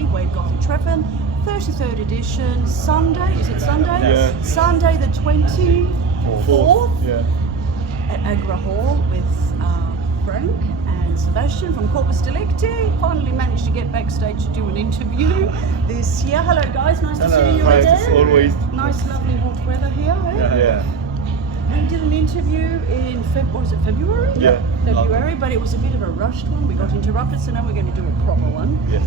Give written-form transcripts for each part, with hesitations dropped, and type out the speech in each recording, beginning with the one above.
Wave-Gotik-Treffen, 33rd edition, Sunday, is it Sunday? Yeah. Sunday the 24th Yeah. at Agra Hall with Frank and Sebastian from Corpus Delicti. Finally managed to get backstage to do an interview this year. Hello guys, nice to see you Hi, again. as always. Nice lovely hot weather here, eh? Yeah. We did an interview in February? Yeah. February, but it was a bit of a rushed one. We got interrupted, so now we're going to do a proper one. Yeah.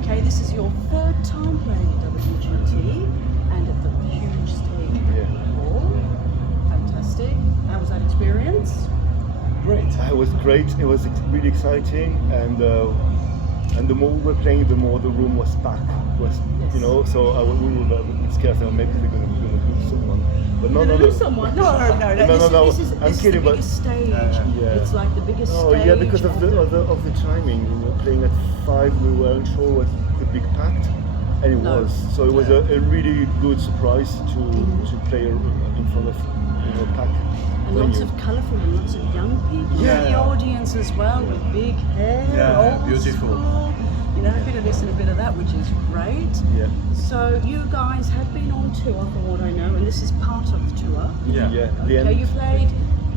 Okay, this is your third time playing at WGT and at the huge stage hall. Fantastic. How was that experience? Great. It was great. It was really exciting, and the more we were playing, the more the room was packed. You know, so we were a bit scared. So maybe we're going to lose someone. But no. Lose someone? No. This is I'm kidding, the biggest stage. yeah. It's like the biggest stage. Oh yeah, because of the timing. We were playing at 5. We weren't sure was the big packed, and it was. So it was a really good surprise to play in front of packed. And lots of colourful and lots of young people in the audience as well, with big hair. Yeah, beautiful. School. You know, a bit of this and a bit of that, which is great. Yeah. So you guys have been on tour, from what I know, and this is part of the tour. Yeah. Okay, you played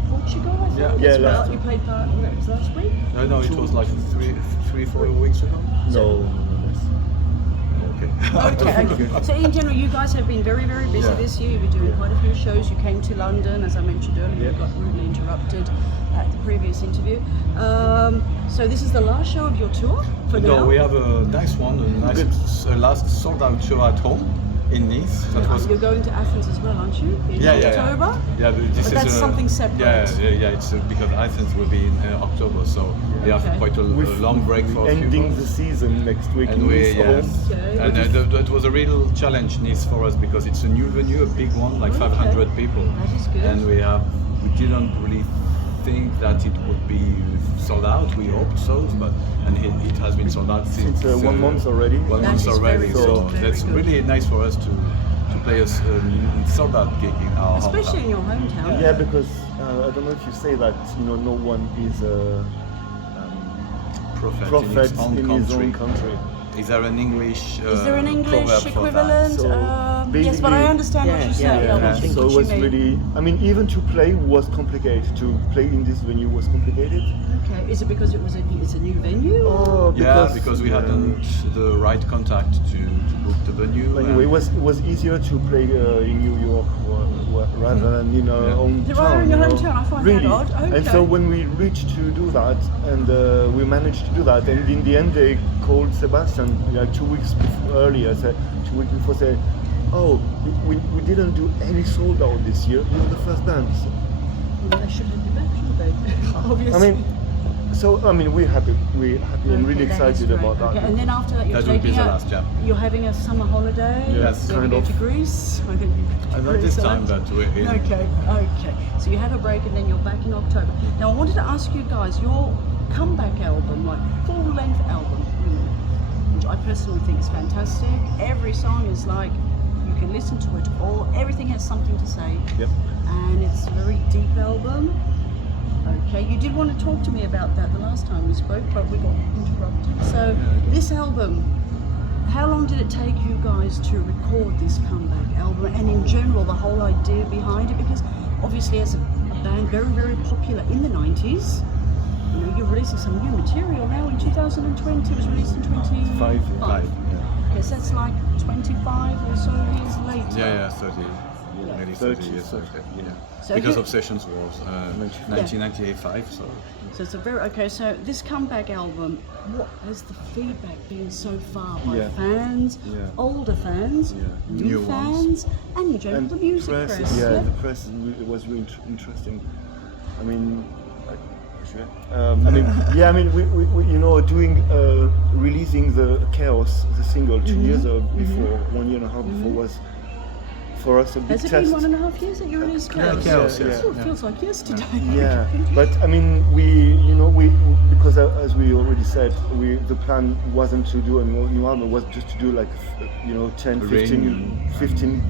Portugal, I think. Yeah, as well. last You played last week. No, it was like 3-4 weeks ago. No. Okay. So in general, you guys have been very, very busy this year. You've been doing quite a few shows. You came to London, as I mentioned earlier. You got rudely interrupted at the previous interview. So this is the last show of your tour for now? No, we have a nice one, last sold-out show at home in Nice. You're going to Athens as well, aren't you? In October? Yeah, but that's something separate. Yeah. It's because Athens will be in October, so we have quite a long break for ending the season next week. And that was a real challenge, Nice, for us, because it's a new venue, a big one, like 500 people. That is good. And we didn't really think that it would be sold out. We hoped so, and it has been sold out since 1 month already. So that's really nice for us to play a sold out gig in our especially hometown. in your hometown. Yeah, because I don't know if you say that no one is a prophet in his own country. Is there an English? Is there an English equivalent? Yes, but I understand what you say. So it was really. I mean, even to play was complicated. To play in this venue was complicated. Okay. Is it because it's a new venue? Oh, because we hadn't the right contact to book the venue. Anyway, it was easier to play in New York rather than in our own town. In your hometown, I find that odd. Okay. And so when we reached to do that, and we managed to do that, and in the end they called Sebastian like 2 weeks earlier, 2 weeks before, saying, "Oh, we didn't do any sold out this year. You're the first band." So, well, they should have you back, shouldn't they? Obviously. We're happy and really excited about that. Okay. And then after that, you're having a summer holiday. Yes, kind of. To Greece. I think not this time, but we're in. Okay. So you have a break, and then you're back in October. Now I wanted to ask you guys, your comeback album, like full-length album, which I personally think is fantastic. Every song is like, you can listen to it all. Everything has something to say. Yep. And it's a very deep album. Okay, you did want to talk to me about that the last time we spoke, but we got interrupted. So this album, how long did it take you guys to record this comeback album, and in general the whole idea behind it? Because obviously as a band very, very popular in the 90s, you know, you're releasing some new material now in 2020. It was released in 25. Okay, so that's like 25 or so years later. Yeah, 30. Nearly 30 years. So because Obsessions was 1995. So it's a very So this comeback album, what has the feedback been so far by fans, older fans, new fans, and in general the music press? The press was really interesting. I mean. We doing releasing the Chaos, the single 2 years before, 1 year and a half before was for us a big test. Has it been 1.5 years that you released Chaos? Chaos, It feels like yesterday. But I mean, because as we already said, the plan wasn't to do a new album, was just to do like 10, 15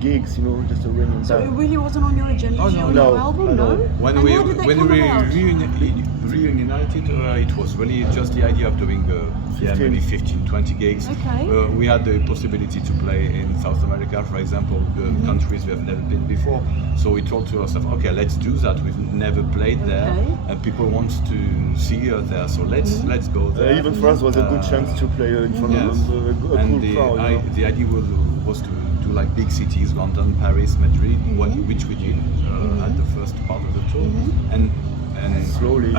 gigs, just a random So it really wasn't on your agenda to do a new album, no? When we reunited, it was really just the idea of doing maybe 15, 20 gigs. Okay. We had the possibility to play in South America, for example, countries we have never been before. So we thought to ourselves, okay, let's do that. We've never played there, and people want to see us there. So let's go there. Even for us, was a good chance to play in front of a cool crowd. The idea was to do like big cities, London, Paris, Madrid, which we did at the first part of the tour, and slowly.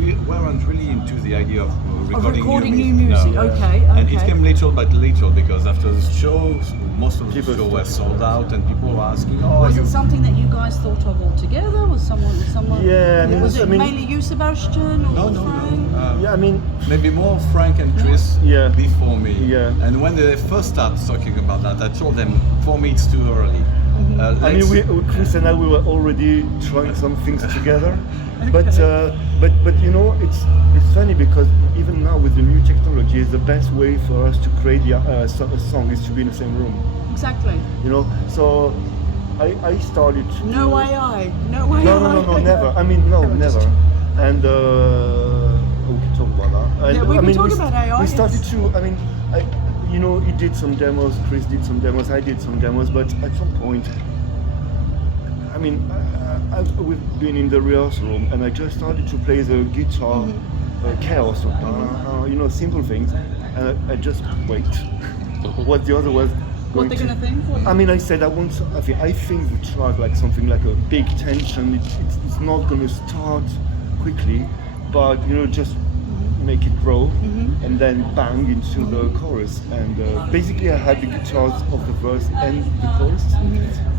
We weren't really into the idea of recording new music. No. Okay. And it came little by little because after the show, most of the show were sold out, and people were asking, "Oh, was it something that you guys thought of all together? Was someone? Yeah, was it mainly you, Sebastian, or Frank? Yeah, I mean, maybe more Frank and Chris before me. Yeah. And when they first started talking about that, I told them, for me, it's too early. I mean, Chris and I, we were already trying some things together, but you know, it's funny because even now with the new technology, the best way for us to create a song is to be in the same room. Exactly. You know, so I started. No AI. No AI. No, never. I mean, no, never. And we can talk about that. And, yeah, we can talk about AI. We started to. I mean, you know, he did some demos, Chris did some demos, I did some demos, but at some point, I mean, we've been in the rehearsal room and I just started to play the guitar, chaos, you know, simple things, and I just wait. What the other was what they're gonna think? I mean, I said I think the track like something like a big tension. It's not gonna start quickly, but you know, just make it grow and then bang into the chorus. And basically I had the guitars of the verse and the chorus.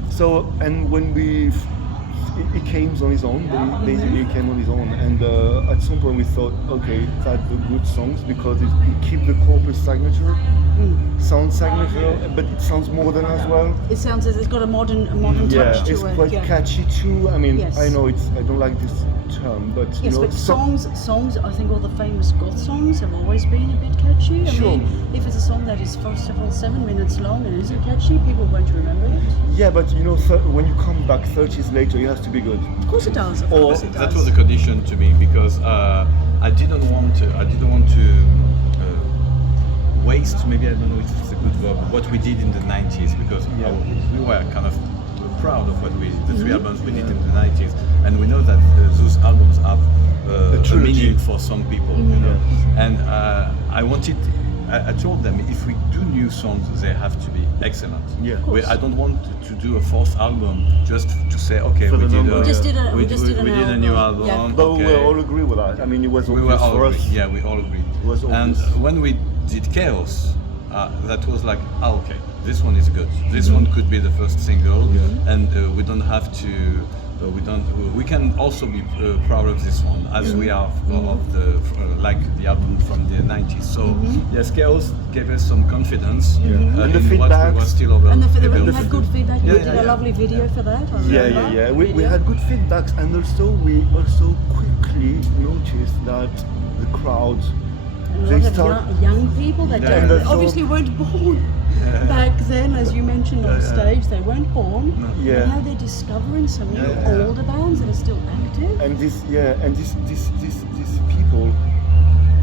So, and when it came on his own, basically it came on his own, and at some point we thought, okay, that's the good songs because it keep the Corpus signature, sound signature, but it sounds modern as well. It sounds as it's got a modern touch to it. It's quite catchy too. I mean, I know I don't like this term, but you know, but songs. I think all the famous goth songs have always been a bit catchy. I mean, if it's a song that is first of all 7 minutes long and isn't catchy, people won't remember it. Yeah, but you know, when you come back 30 years later, it has to be good. Of course it does. Of course it does. That was a condition to me because I didn't want to waste. Maybe I don't know if it's a good word. What we did in the 90s, because we were kind of proud of what the three albums we did in the 90s, and we know that those albums have a meaning for some people, you know. And I told them if we do new songs, they have to be excellent. Yeah. I don't want to do a fourth album just to say, okay, we did a new album. Yeah. But we all agree with that. I mean, it was obvious for us. Yeah, we all agreed. It was obvious. And when we did Chaos, that was like, okay, this one is good. This one could be the first single, and we don't have to. We can also be proud of this one, as we are of the like the album from the 90s. So yes, Chaos gave us some confidence and the in feedback. what we were still over. And we had good feedback. You did a lovely video for that. We had good feedbacks, and also we quickly noticed that the crowd. A lot of young people that obviously weren't born back then, as you mentioned on stage. They weren't born. And now they're discovering some older bands that are still active. And these people,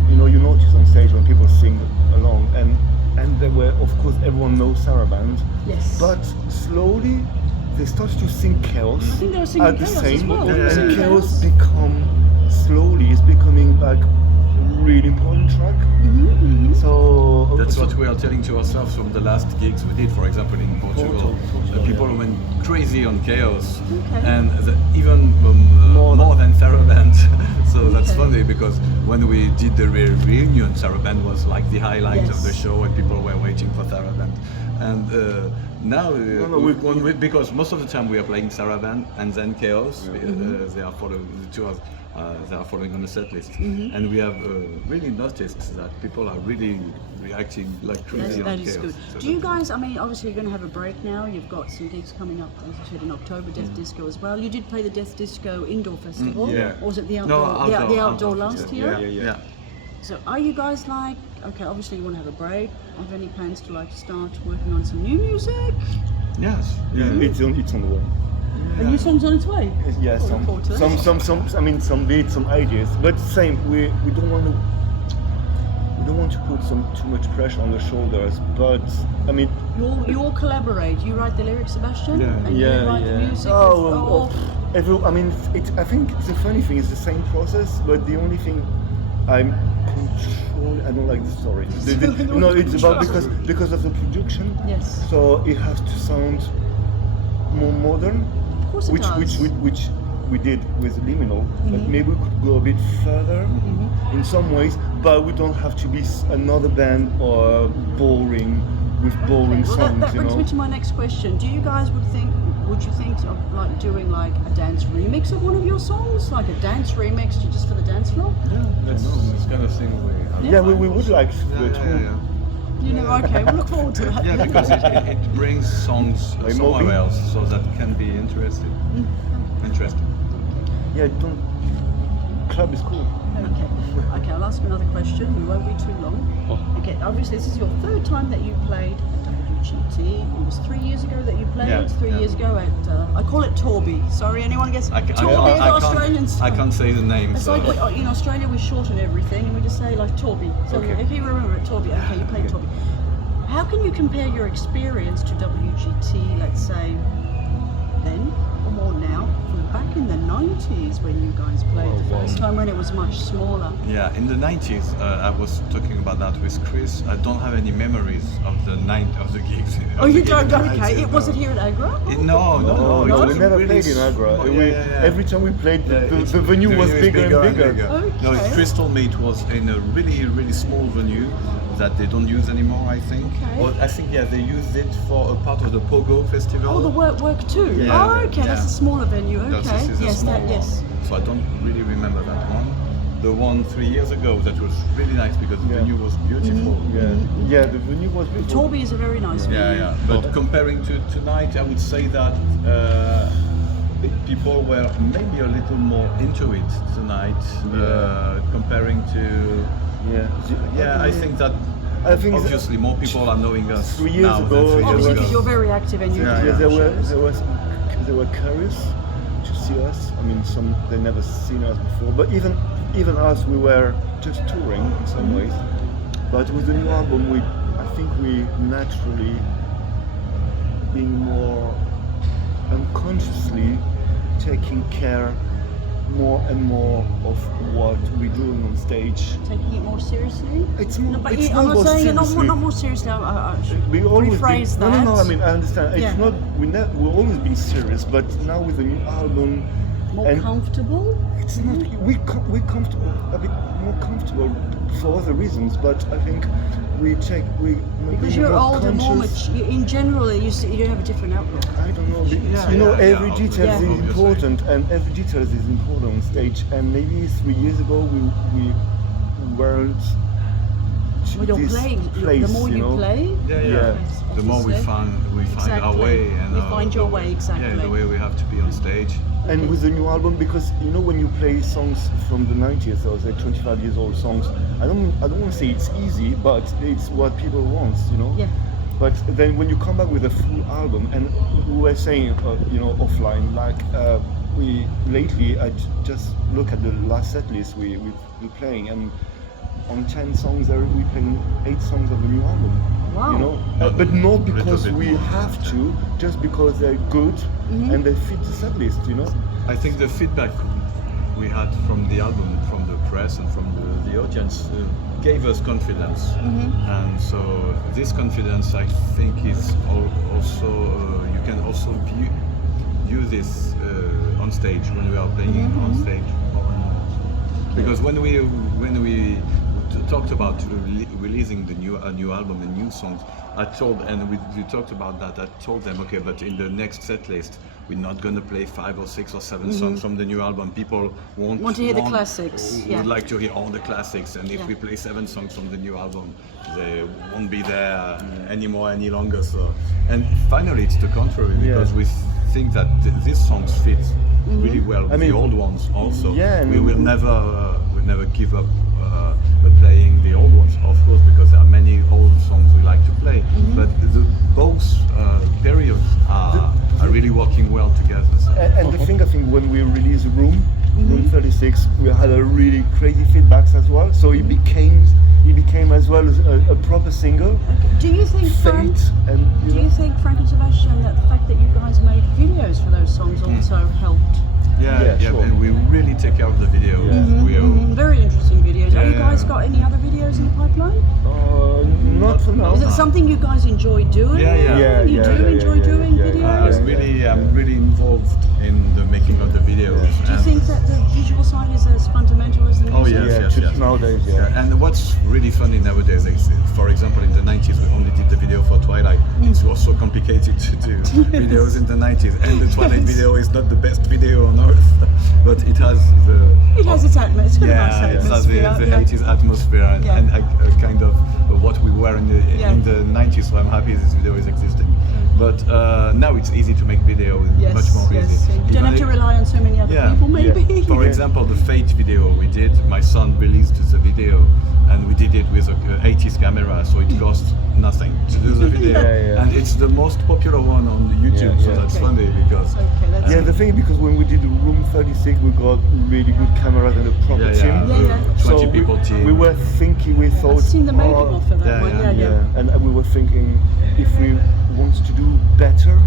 you know, you notice on stage when people sing along, and they were, of course, everyone knows Saraband. Yes. But slowly they start to sing Chaos. I think they were singing at the Chaos same, as well. and Chaos is becoming like really important track. So that's what we are telling to ourselves from the last gigs we did. For example, in Portugal, people went crazy on Chaos, and even more than Saraband. So that's funny because when we did the reunion, Saraband was like the highlight of the show, and people were waiting for Saraband. And now, because most of the time we are playing Saraband and then Chaos, they are following the two of. They are following on the set list, and we have really noticed that people are really reacting like crazy on Chaos. That is good. So do you guys? I mean, obviously you're going to have a break now. You've got some gigs coming up, as you said, in October. Death Disco as well. You did play the Death Disco indoor festival, or was it the outdoor? No, the outdoor last year. Yeah. So are you guys like? Okay, obviously you want to have a break. Have any plans to start working on some new music? Yes. Yeah, it's on the way. A new song's on its way. Yeah, Look forward to that. some beats, some ideas, but same. We don't want to put too much pressure on the shoulders. But I mean, You all collaborate. You write the lyrics, Sebastian, Yeah. and you write the music. I mean, I think the funny thing is the same process, but the only thing I'm controlling. I don't like the story. No, it's about because of the production. Yes. So it has to sound more modern. Of course it does. Which we did with Liminal, but maybe we could go a bit further in some ways, but we don't have to be another band or boring with boring Well, songs. that brings me to my next question. Do you guys would you think of like doing like a dance remix of one of your songs, like a dance remix just for the dance floor? That's this kind of thing we would like to do it. You know, okay, we'll look forward to that. Yeah, because it brings songs somewhere else, so that can be interesting. Yeah, club is cool. Okay, I'll ask another question. We won't be too long. Okay, obviously this is your third time that you played at WGT. It was 3 years ago that you played. Yeah, 3 years ago at I call it Torby. Sorry, anyone gets Torby is Australians. I can't say the name. It's So. like in Australia we shorten everything and we just say like Torby. So if you remember it, Torby. Okay, you played Torby. How can you compare your experience to WGT, let's say, then or more now, from back in the 90s when you guys played the first time when it was much smaller? Yeah, in the 90s, I was talking about that with Chris. I don't have any memories of the gigs. You don't? Okay, was it here at Agra? No. We never played in Agra. Every time we played, the venue was bigger and bigger. Okay. No, Chris told me it was in a really, really small venue that they don't use anymore, I think. Okay. Or I think, they used it for a part of the Pogo festival. Oh, the work too. Yeah. Oh, okay, that's a smaller venue. Okay, This is a small one. yes. So I don't really remember that one. The one 3 years ago that was really nice because the venue was beautiful. Yeah, the venue was beautiful. Torby is a very nice venue. Yeah. But comparing to tonight, I would say that people were maybe a little more into it tonight, comparing to. I think that. Obviously, more people are knowing us 3 years now ago, than 3 years Obviously, ago. because you're very active and you They were curious to see us. I mean, they never seen us before. But even us, we were just touring in some ways. But with the new album, I think we naturally being more unconsciously taking care more and more of what we're doing on stage. Taking it more seriously? I'm not saying it not more seriously. I should rephrase that. No. I mean, I understand. It's not. We've always been serious, but now with the new album, more comfortable. It's not. We're comfortable, a bit more comfortable for other reasons. But I think because you're older, more mature. In general, you have a different outlook. I don't know. Every detail is important, and every detail is important on stage. And maybe 3 years ago we weren't. We don't play. Place, the more you play, the more we find our way, and we find your way exactly. Yeah, the way we have to be on stage. And with the new album, because when you play songs from the 90s, or the 25 years old songs, I don't want to say it's easy, but it's what people want, Yeah. But then when you come back with a full album, and we were saying, offline, like lately, I just look at the last set list we're playing, and on 10 songs we're playing 8 songs of the new album. Wow. But not because we have to, just because they're good and they fit the set list, I think the feedback we had from the album, from the press and from the audience gave us confidence. And so this confidence, I think, is also, you can also view this on stage when we are playing on stage. Because when we talked about releasing a new album and new songs, we talked about that. I told them, okay, but in the next set list, we're not going to play 5 or 6 or 7 songs from the new album. People want to hear the classics. Would like to hear all the classics, and if we play 7 songs from the new album, they won't be there anymore any longer. So, and finally, it's the contrary, because we think that these songs fit really well with the old ones. Also, we will never give up playing the old ones, of course, because there are many old songs we like to play. But both periods are really working well together. when we released Room 36, we had a really crazy feedbacks as well. So it became as well a proper single. Okay. Do you think, Frank? Do you think, Frank and Sebastian, that the fact that you guys made videos for those songs also helped? Yeah, sure. and we really take care of the video. Very interesting videos. Yeah, Have you guys yeah. got any other videos in the pipeline? Not for now. Is it something you guys enjoy doing? Yeah. You do enjoy doing videos? I'm really involved in the making of the videos. Do you think that the visual side is as fundamental as the music? Yes. Nowadays, And what's really funny nowadays is, for example, in the 90s, we only did the video for Twilight. It was so complicated to do videos in the 90s, and the Twilight video is not the best video on earth, but it has its atmosphere. it has the 80s atmosphere and kind of what we were in the 90s. So I'm happy this video is existing. But now it's easy to make video, much more easy. You don't have to rely on so many other people, maybe. For example, the Fate video we did, my son released the video, and we did it with a 80s camera, so it cost nothing to do the video. And it's the most popular one on YouTube, so that's funny because... the thing, because when we did Room 36, we got really good cameras and a proper team. 20 people team. We were thinking, we thought... I've seen the making of for that one, and we were thinking, if we want to do better,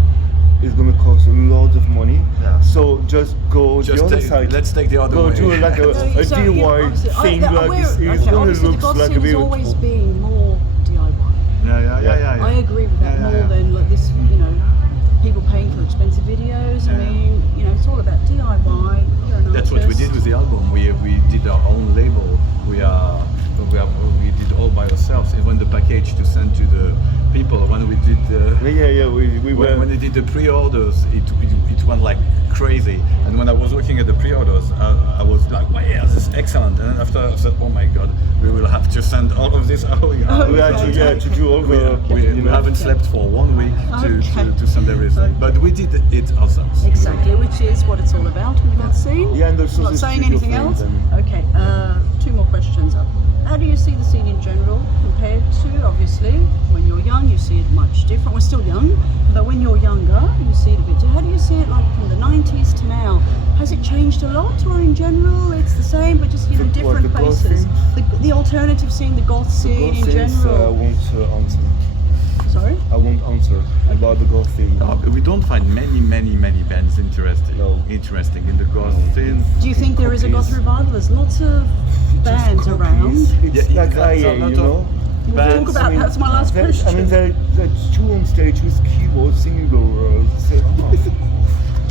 it's going to cost lots of money. So just go the other side. Let's take the other way. Go do like a DIY thing, like it's going to look like a video. It's always been more DIY. I agree with that more than like this, people paying for expensive videos. I mean, it's all about DIY. You're an That's artist. what we did with the album. We did our own label. We did all by ourselves. Even the package to send to the people when we did when they did the pre-orders, it went like crazy. And when I was looking at the pre-orders, I was like, wow, this is excellent. And then after I said, oh my god, we will have to send all of this out. We had to do all the... We haven't slept for 1 week to send everything, but we did it ourselves. Exactly, which is what it's all about with that scene. Yeah, and also not the saying studio anything else. thing, Okay, 2 more questions. How do you see the scene in general compared to, obviously, when you're young, you see it much different. We're still young, but when you're younger, you see it a bit different. How do you see it like from the 90s to now? Has it changed a lot, or in general it's the same, but just different places? The alternative scene, the goth scene in general. I won't answer. Sorry? I won't answer about the goth scene. We don't find many bands interesting in the goth scene. Do you think there is a goth revival? There's lots of bands around. It's like IA, We'll talk about that. That's my last question. I mean, they're 2 on stage with keyboards singing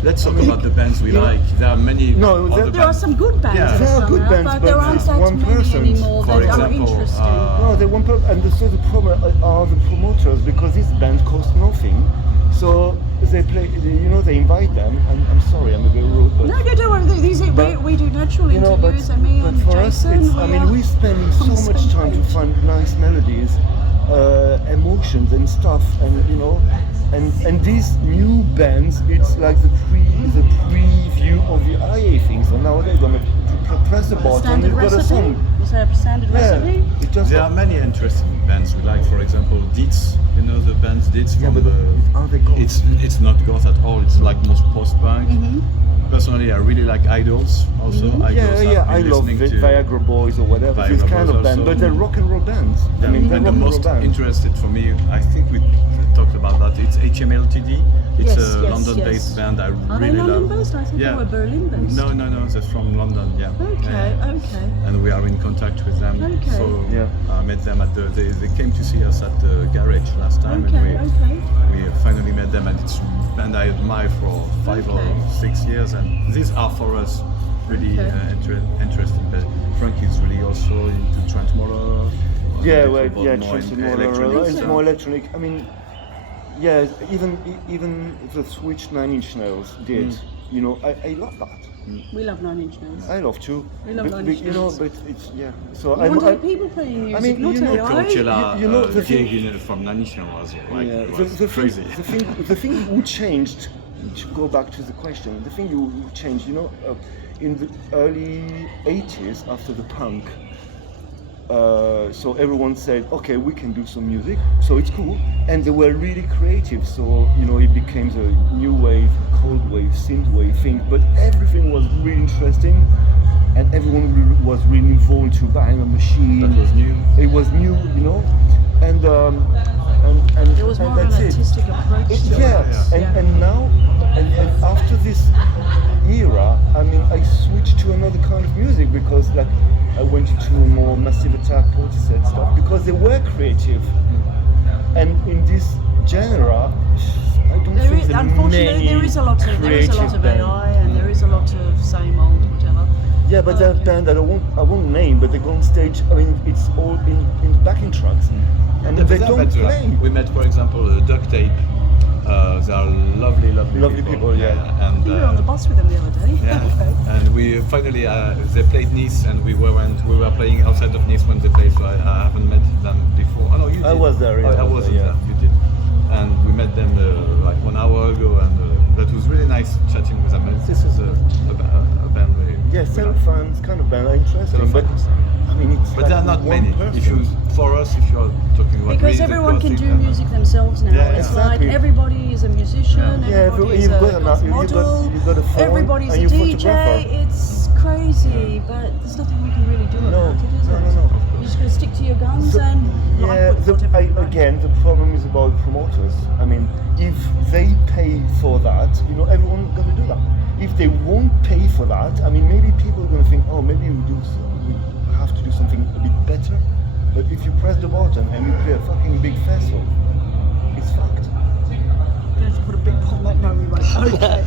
Let's talk about the bands we like. There are many. There are some good bands. There are good bands, but there aren't that many anymore that are interesting. No, they one person, and so the problem are the promoters, because these bands cost nothing. So they play, they invite them, and I'm sorry, I'm a bit rude, but... No, don't worry, we do natural interviews, and me and for Jason, us, we're spending so much time to find nice melodies, emotions and stuff, and these new bands, it's like the preview of the IA things, and now they're gonna press the button, you've got a song. Is there a standard recipe? There are many interesting bands we like. For example, Dietz. You know the band Dietz from are they goth? It's not goth at all. It's like most post-punk. Personally, I really like Idols. Also, Idols. I love Viagra Boys or whatever. This kind of band, but they're rock and roll bands. Yeah, and the most interested for me, I think we talked about that. It's HMLTD. It's a London-based band. I really love. London-based? I thought they were Berlin-based. No, they're from London. Yeah. Okay. And we are in contact with them. Okay. So I met them at they came to see us at the garage last time, and we finally met them, and it's a band I admire for 5 or 6 years, and these are for us really interesting. But Frank is really also into Trent Moller. Trent Moller. It's more electronic. I mean, even the Switch 9 Inch Nails did. I love that. We love 9 Inch Nails. I love too. We love 9 Inch Nails. But it's So we want to have people playing music, not AI. Coachella, the gig from 9 Inch Nails was crazy. The thing who changed, to go back to the question, the thing who changed, in the early 80s after the punk, so everyone said, okay, we can do some music, so it's cool, and they were really creative. So it became a new wave, cold wave, synth wave thing, but everything was really interesting, and everyone was really involved to buying a machine. That was new. It was new, and There was more of an that's it. artistic approach to it. Yeah. And now, and after this era, I mean, I switched to another kind of music because, like, I went into more Massive Attack, Portishead stuff because they were creative. And in this genre, I don't think there are unfortunately, many there is a lot of creative bands. AI, and there is a lot of same old whatever. Yeah, but that band that I won't name, but they go on stage. I mean, it's all in backing tracks, and they don't play. We met, for example, Duct Tape. They are lovely people. Yeah. And We were on the bus with them the other day. yeah, Okay. and we finally they played Nice, and we were playing outside of Nice when they played. So I haven't met them before. Oh no, you did. I was there. Yeah, I wasn't there. You did. And we met them like 1 hour ago, and that was really nice chatting with them. And this is a band. Yeah, self-fans kind of band are interesting, but I mean, it's but like there are not one many. person. If you talking about Because really everyone can gothic do band. music themselves now. Yeah, it's exactly. like everybody is a musician, Yeah, everybody is you've a got model, you've got a phone everybody's and a you're a DJ. photographer. It's crazy, but there's nothing we can really do about it, is no, it? no. You're just going to stick to your guns and Yeah, like whatever you like. again, the problem is about promoters. I mean, if they pay for that, everyone's gonna do that. If they won't pay for that, I mean, maybe people are gonna think, oh, maybe we have to do something a bit better. But if you press the button and you play a fucking big festival, it's fucked. We're going to put a big pop that. No, we won't.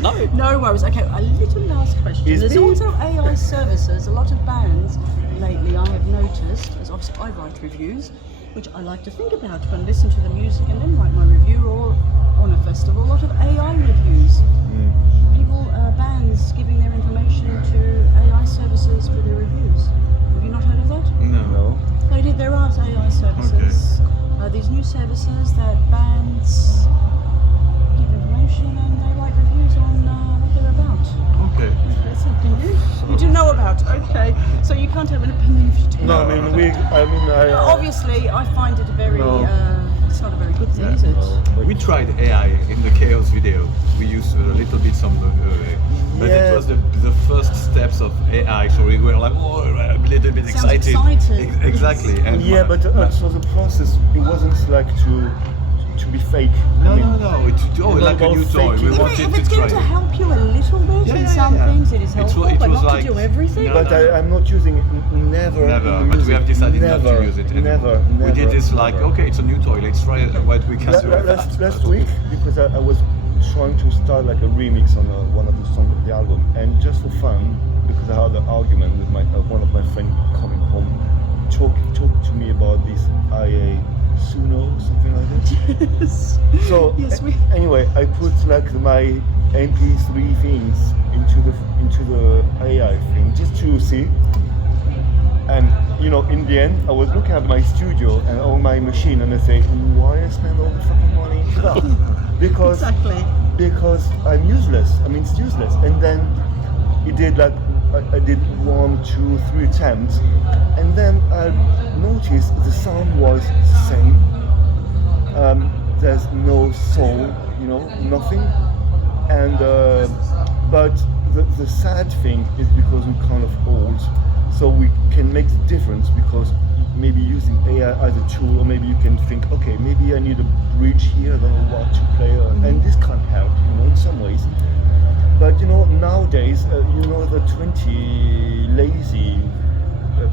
Okay. No worries. Okay, a little last question. Is There's the- also AI services. A lot of bands lately I have noticed, as obviously I write reviews, which I like to think about when I listen to the music and then write my review, or on a festival, a lot of AI reviews. People, bands giving their information to AI services for their reviews. Have you not heard of that? No. They did. There are AI services. These new services that bands give information and they write reviews on what they're about. Okay. That's something you didn't know about. Okay, so you can't have an opinion if you do. No, I mean, Obviously, I find it a very. No. It's not a very good thing, is it? We tried AI in the Chaos video. We used a little bit some, but Yeah. it was the first steps of AI. So we were like, oh, a little bit Sounds excited. exciting. Exactly. And yeah, but also the process, it wasn't like to be fake. no, I mean, no, it's like a about new toy. faking. We If wanted If to it's try going to it. help you a little bit Yeah, in yeah, some yeah. things, it is It helpful, was but not like- to do everything. No, But no. I'm not using it, never. Never, in but we music. have decided never, not to use it anymore. Never. We did this like, never. okay, it's a new toy. Let's try what we can do. with that. Last week, because I was trying to start like a remix on one of the songs of the album, and just for fun, because I had an argument with one of my friends coming home, talked to me about this IA Suno, something like that. Yes. So Yes, anyway, I put like my MP3 things into the AI thing just to see. And in the end, I was looking at my studio and all my machine, and I say, why I spend all the fucking money into that? Because I'm useless. I mean, it's useless. And then it did like I did 1, 2, 3 attempts, and then I noticed the sound was the same. There's no soul, nothing. And but the sad thing is because we're kind of old, so we can make the difference because maybe using AI as a tool, or maybe you can think, okay, maybe I need a bridge here, I don't know what to play, and this can help, in some ways. But nowadays, the 20 lazy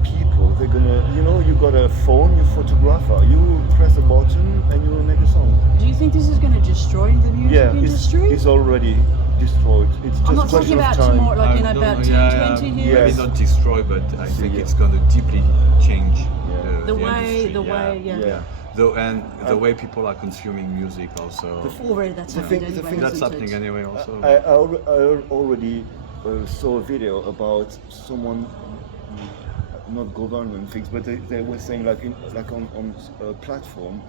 people, they're gonna, you got a phone, you photographer, you press a button and you make a song. Do you think this is going to destroy the music industry? It's already destroyed. It's just I'm not a question talking about of time. tomorrow, like in I don't about know, 10, 20 years. Yes. Maybe not destroy, but I think Yeah. it's going to deeply change The way people are consuming music also. Already that's happened the anyway, thing- That's hasn't happening it? anyway also. I already saw a video about someone, not government things, but they were saying on a platform,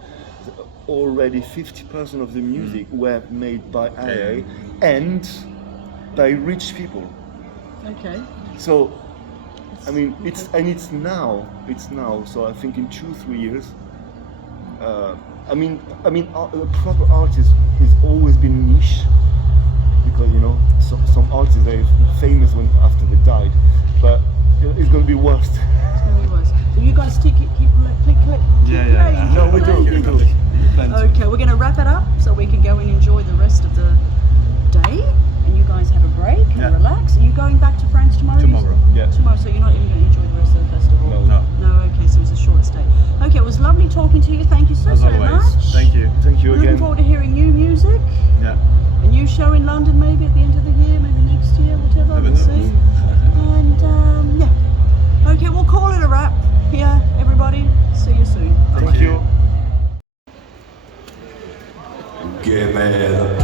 already 50% of the music were made by AI and by rich people. Okay. So That's, I mean, it's now. So I think in 2-3 years. A proper artist has always been niche, because some artists are famous when after they died, but it's going to be worse. It's going to be worse. So you guys keep playing. No, we do. Okay, we're going to wrap it up so we can go and enjoy the rest of the day, and you guys have a break and relax. Are you going back to France tomorrow? Tomorrow. Yeah. Tomorrow, so you're not even going to enjoy the rest of the festival? No. No, okay, so it's a short stay. Okay, it was lovely talking to you. Thank you so As always. much. Thank you. Thank you Looking again. forward to hearing new music. Yeah. A new show in London maybe at the end of the year, maybe next year, whatever, Never we'll know. see. And yeah. Okay, we'll call it a wrap here, everybody. See you soon. Thank you. Give me the